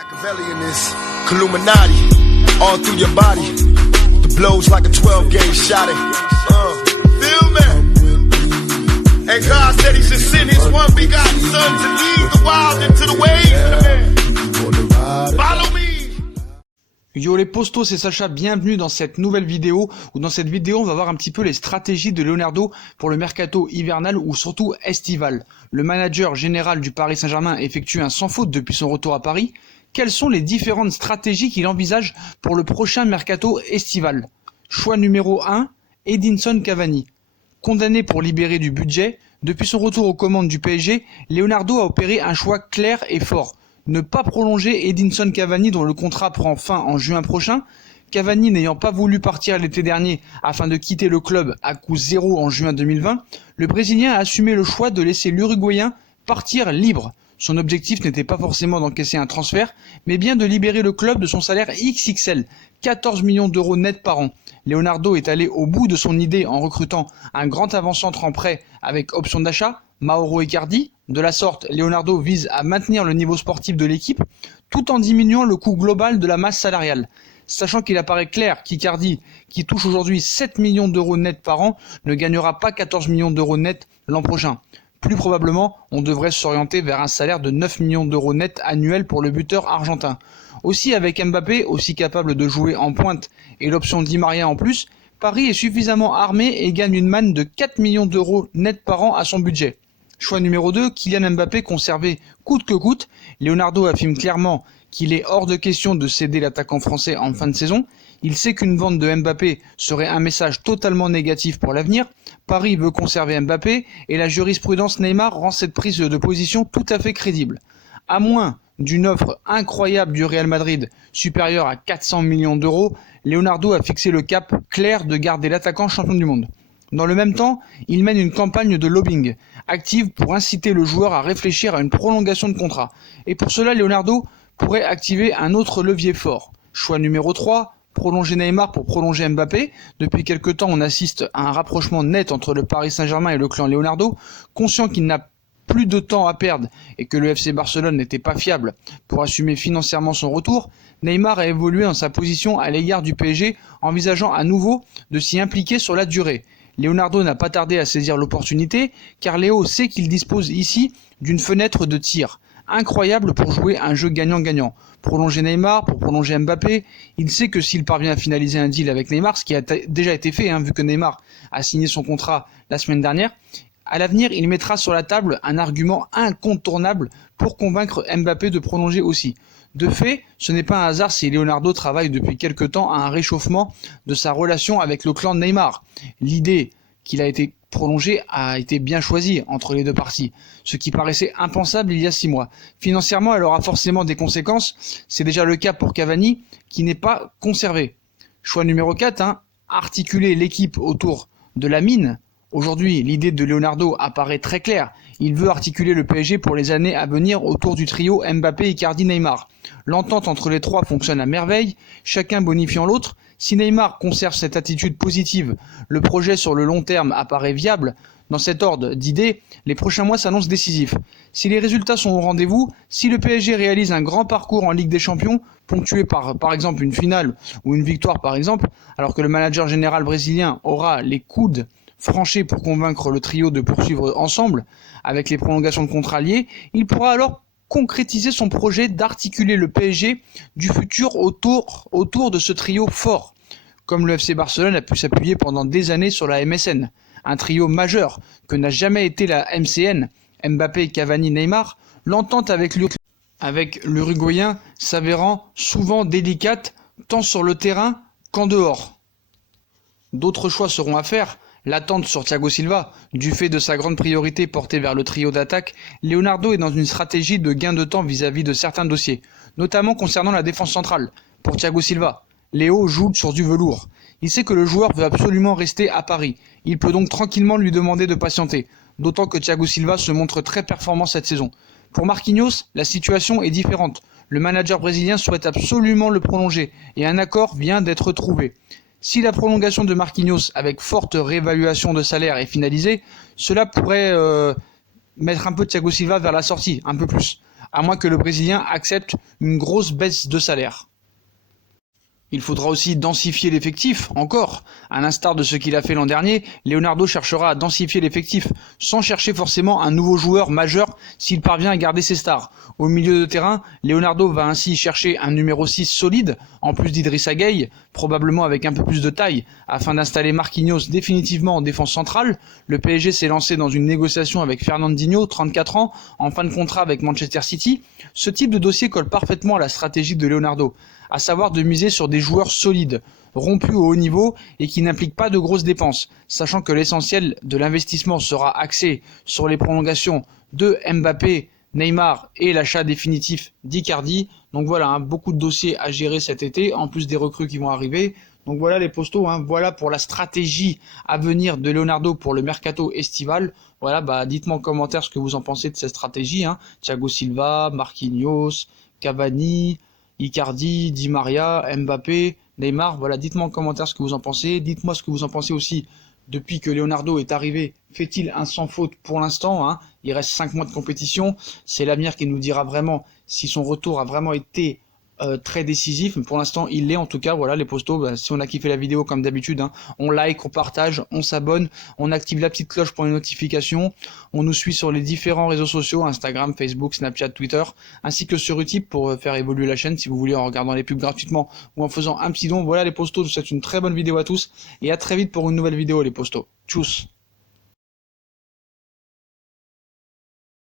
Machiavelli in this Illuminati, all through your body. The blows like a 12-gauge shot. Feel me? And God said He should send His one begotten Son to lead the wild into the ways. Follow me. Yo les postos, c'est Sacha, bienvenue dans cette nouvelle vidéo, où dans cette vidéo on va voir un petit peu les stratégies de Leonardo pour le mercato hivernal ou surtout estival. Le manager général du Paris Saint-Germain effectue un sans faute depuis son retour à Paris. Quelles sont les différentes stratégies qu'il envisage pour le prochain mercato estival? Choix numéro 1, Edinson Cavani. Condamné pour libérer du budget, depuis son retour aux commandes du PSG, Leonardo a opéré un choix clair et fort. Ne pas prolonger Edinson Cavani dont le contrat prend fin en juin prochain. Cavani n'ayant pas voulu partir l'été dernier afin de quitter le club à coût zéro en juin 2020, le Brésilien a assumé le choix de laisser l'Uruguayen partir libre. Son objectif n'était pas forcément d'encaisser un transfert, mais bien de libérer le club de son salaire XXL, 14 millions d'euros net par an. Leonardo est allé au bout de son idée en recrutant un grand avant-centre en prêt avec option d'achat, Mauro Icardi. De la sorte, Leonardo vise à maintenir le niveau sportif de l'équipe, tout en diminuant le coût global de la masse salariale. Sachant qu'il apparaît clair qu'Icardi, qui touche aujourd'hui 7 millions d'euros net par an, ne gagnera pas 14 millions d'euros net l'an prochain. Plus probablement, on devrait s'orienter vers un salaire de 9 millions d'euros net annuel pour le buteur argentin. Aussi, avec Mbappé, aussi capable de jouer en pointe, et l'option Di Maria en plus, Paris est suffisamment armé et gagne une manne de 4 millions d'euros net par an à son budget. Choix numéro 2, Kylian Mbappé conservé coûte que coûte. Leonardo affirme clairement qu'il est hors de question de céder l'attaquant français en fin de saison. Il sait qu'une vente de Mbappé serait un message totalement négatif pour l'avenir. Paris veut conserver Mbappé et la jurisprudence Neymar rend cette prise de position tout à fait crédible. À moins d'une offre incroyable du Real Madrid supérieure à 400 millions d'euros, Leonardo a fixé le cap clair de garder l'attaquant champion du monde. Dans le même temps, il mène une campagne de lobbying active pour inciter le joueur à réfléchir à une prolongation de contrat. Et pour cela, Leonardo pourrait activer un autre levier fort. Choix numéro 3, prolonger Neymar pour prolonger Mbappé. Depuis quelque temps, on assiste à un rapprochement net entre le Paris Saint-Germain et le clan Leonardo. Conscient qu'il n'a plus de temps à perdre et que le FC Barcelone n'était pas fiable pour assumer financièrement son retour, Neymar a évolué dans sa position à l'égard du PSG, envisageant à nouveau de s'y impliquer sur la durée. Leonardo n'a pas tardé à saisir l'opportunité, car Léo sait qu'il dispose ici d'une fenêtre de tir incroyable pour jouer un jeu gagnant-gagnant. Prolonger Neymar pour prolonger Mbappé, il sait que s'il parvient à finaliser un deal avec Neymar, ce qui a déjà été fait, vu que Neymar a signé son contrat la semaine dernière, à l'avenir, il mettra sur la table un argument incontournable pour convaincre Mbappé de prolonger aussi. De fait, ce n'est pas un hasard si Leonardo travaille depuis quelque temps à un réchauffement de sa relation avec le clan Neymar. L'idée qu'il a été prolongé a été bien choisie entre les deux parties, ce qui paraissait impensable il y a 6 mois. Financièrement, elle aura forcément des conséquences, c'est déjà le cas pour Cavani, qui n'est pas conservé. Choix numéro 4, articuler l'équipe autour de la mine. Aujourd'hui, l'idée de Leonardo apparaît très claire. Il veut articuler le PSG pour les années à venir autour du trio Mbappé, Icardi, Neymar. L'entente entre les trois fonctionne à merveille, chacun bonifiant l'autre. Si Neymar conserve cette attitude positive, le projet sur le long terme apparaît viable. Dans cet ordre d'idées, les prochains mois s'annoncent décisifs. Si les résultats sont au rendez-vous, si le PSG réalise un grand parcours en Ligue des Champions, ponctué par exemple une finale ou une victoire par exemple, alors que le manager général brésilien aura les coudes franchis pour convaincre le trio de poursuivre ensemble, avec les prolongations de contrats liées, il pourra alors concrétiser son projet d'articuler le PSG du futur autour de ce trio fort, comme le FC Barcelone a pu s'appuyer pendant des années sur la MSN, un trio majeur que n'a jamais été la MCN, Mbappé, Cavani, Neymar. L'entente avec l'Uruguayen s'avérant souvent délicate tant sur le terrain qu'en dehors. D'autres choix seront à faire. L'attente sur Thiago Silva, du fait de sa grande priorité portée vers le trio d'attaque, Leonardo est dans une stratégie de gain de temps vis-à-vis de certains dossiers, notamment concernant la défense centrale. Pour Thiago Silva, Léo joue sur du velours. Il sait que le joueur veut absolument rester à Paris. Il peut donc tranquillement lui demander de patienter, d'autant que Thiago Silva se montre très performant cette saison. Pour Marquinhos, la situation est différente. Le manager brésilien souhaite absolument le prolonger et un accord vient d'être trouvé. Si la prolongation de Marquinhos avec forte réévaluation de salaire est finalisée, cela pourrait mettre un peu Thiago Silva vers la sortie, un peu plus. à moins que le Brésilien accepte une grosse baisse de salaire. Il faudra aussi densifier l'effectif, encore. À l'instar de ce qu'il a fait l'an dernier, Leonardo cherchera à densifier l'effectif, sans chercher forcément un nouveau joueur majeur s'il parvient à garder ses stars. Au milieu de terrain, Leonardo va ainsi chercher un numéro 6 solide, en plus d'Idrissa Gueye, probablement avec un peu plus de taille, afin d'installer Marquinhos définitivement en défense centrale. Le PSG s'est lancé dans une négociation avec Fernandinho, 34 ans, en fin de contrat avec Manchester City. Ce type de dossier colle parfaitement à la stratégie de Leonardo, à savoir de miser sur des joueurs solides, rompus au haut niveau et qui n'impliquent pas de grosses dépenses, sachant que l'essentiel de l'investissement sera axé sur les prolongations de Mbappé, Neymar et l'achat définitif d'Icardi. Donc voilà, beaucoup de dossiers à gérer cet été, en plus des recrues qui vont arriver. Donc voilà les postos, voilà pour la stratégie à venir de Leonardo pour le mercato estival. Voilà, dites-moi en commentaire ce que vous en pensez de cette stratégie. Thiago Silva, Marquinhos, Cavani, Icardi, Di Maria, Mbappé, Neymar, voilà, dites-moi en commentaire ce que vous en pensez. Dites-moi ce que vous en pensez aussi depuis que Leonardo est arrivé. Fait-il un sans faute pour l'instant Il reste 5 mois de compétition. C'est l'avenir qui nous dira vraiment si son retour a vraiment été très décisif. Mais pour l'instant, il l'est en tout cas. Voilà les postos. Si on a kiffé la vidéo comme d'habitude, on like, on partage, on s'abonne, on active la petite cloche pour les notifications. On nous suit sur les différents réseaux sociaux, Instagram, Facebook, Snapchat, Twitter, ainsi que sur Utip pour faire évoluer la chaîne si vous voulez en regardant les pubs gratuitement ou en faisant un petit don. Voilà les postos. Je vous souhaite une très bonne vidéo à tous et à très vite pour une nouvelle vidéo les postos. Tchuss.